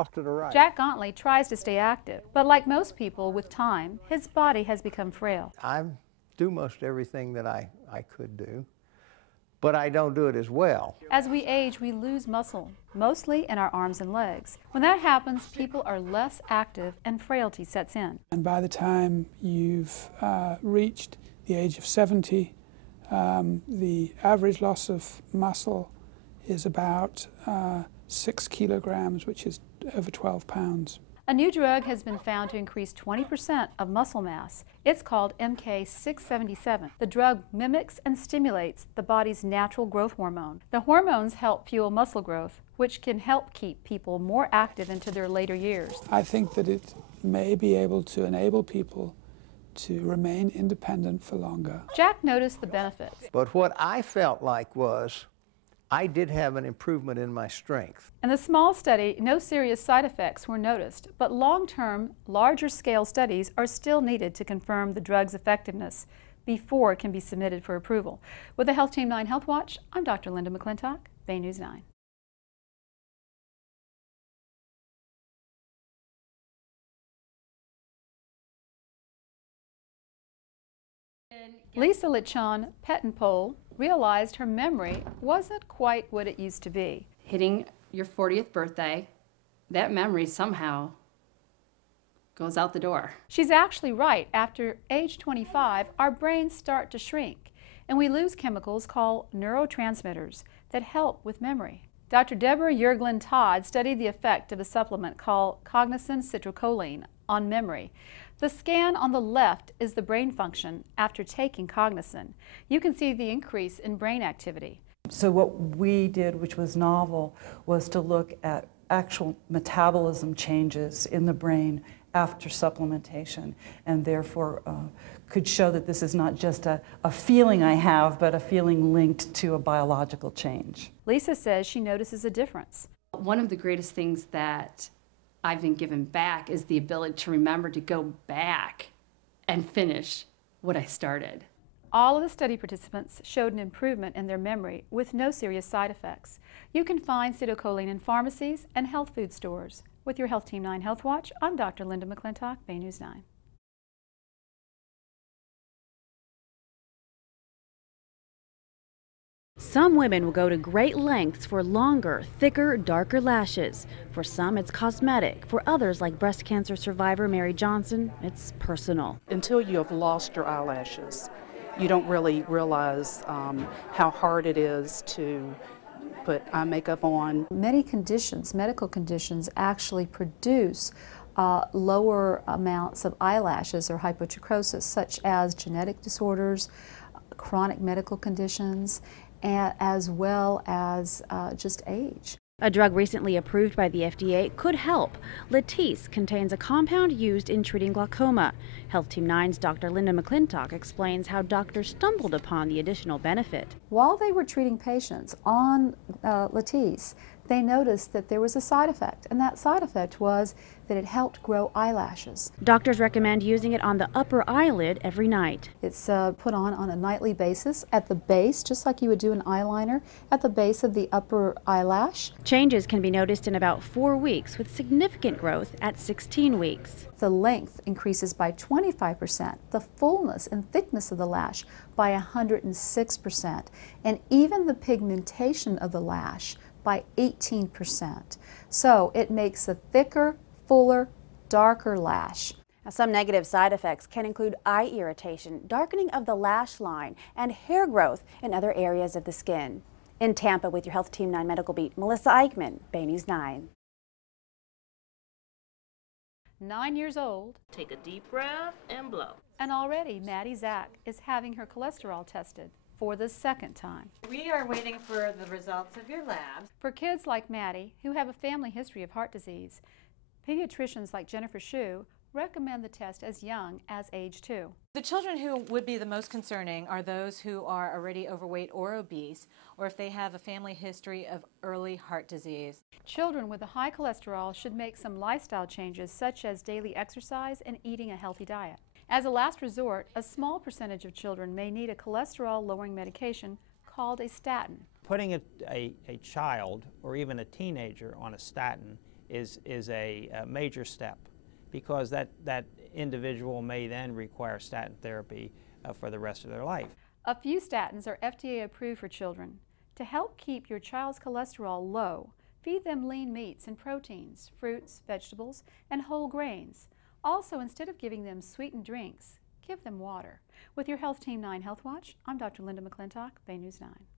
Off to the right. Jack Gauntly tries to stay active, but like most people with time, his body has become frail. I do most everything that I could do, but I don't do it as well. As we age, we lose muscle, mostly in our arms and legs. When that happens, people are less active and frailty sets in. And by the time you've reached the age of 70, the average loss of muscle is about 6 kilograms, which is over 12 pounds. A new drug has been found to increase 20% of muscle mass. It's called MK677. The drug mimics and stimulates the body's natural growth hormone. The hormones help fuel muscle growth, which can help keep people more active into their later years. I think that it may be able to enable people to remain independent for longer. Jack noticed the benefits. But what I felt like was I did have an improvement in my strength. In the small study, no serious side effects were noticed, but long-term, larger-scale studies are still needed to confirm the drug's effectiveness before it can be submitted for approval. With the Health Team 9 Health Watch, I'm Dr. Linda McClintock, Bay News 9. Lisa Lichon Pettenpole realized her memory wasn't quite what it used to be. Hitting your 40th birthday, that memory somehow goes out the door. She's actually right. After age 25, our brains start to shrink, and we lose chemicals called neurotransmitters that help with memory. Dr. Deborah Yerglin-Todd studied the effect of a supplement called cognizin citrulloline on memory. The scan on the left is the brain function after taking cognizin. You can see the increase in brain activity. So what we did, which was novel, was to look at actual metabolism changes in the brain after supplementation, and therefore could show that this is not just a feeling I have, but a feeling linked to a biological change. Lisa says she notices a difference. One of the greatest things that I've been given back is the ability to remember to go back and finish what I started. All of the study participants showed an improvement in their memory with no serious side effects. You can find citicoline in pharmacies and health food stores. With your Health Team 9 Health Watch, I'm Dr. Linda McClintock, Bay News 9. Some women will go to great lengths for longer, thicker, darker lashes. For some, it's cosmetic. For others, like breast cancer survivor Mary Johnson, it's personal. Until you have lost your eyelashes, you don't really realize how hard it is to put eye makeup on. Many conditions, medical conditions, actually produce lower amounts of eyelashes or hypotrichosis, such as genetic disorders, chronic medical conditions, as well as just age. A drug recently approved by the FDA could help. Latisse contains a compound used in treating glaucoma. Health Team 9's Dr. Linda McClintock explains how doctors stumbled upon the additional benefit. While they were treating patients on Latisse, they noticed that there was a side effect, and that side effect was that it helped grow eyelashes. Doctors recommend using it on the upper eyelid every night. It's put on a nightly basis at the base, just like you would do an eyeliner, at the base of the upper eyelash. Changes can be noticed in about 4 weeks, with significant growth at 16 weeks. The length increases by 25%, the fullness and thickness of the lash by 106%, and even the pigmentation of the lash by 18%. So it makes a thicker, fuller, darker lash. Now, some negative side effects can include eye irritation, darkening of the lash line, and hair growth in other areas of the skin. In Tampa with your Health Team 9 Medical Beat, Melissa Eichman, Bay News 9. 9 years old. Take a deep breath and blow. And already Maddie Zach is having her cholesterol tested for the second time. We are waiting for the results of your labs. For kids like Maddie, who have a family history of heart disease, pediatricians like Jennifer Shue recommend the test as young as age 2. The children who would be the most concerning are those who are already overweight or obese, or if they have a family history of early heart disease. Children with a high cholesterol should make some lifestyle changes, such as daily exercise and eating a healthy diet. As a last resort, a small percentage of children may need a cholesterol-lowering medication called a statin. Putting a child or even a teenager on a statin is a major step, because that individual may then require statin therapy for the rest of their life. A few statins are FDA approved for children. To help keep your child's cholesterol low, feed them lean meats and proteins, fruits, vegetables, and whole grains. Also, instead of giving them sweetened drinks, give them water. With your Health Team 9 Health Watch, I'm Dr. Linda McClintock, Bay News 9.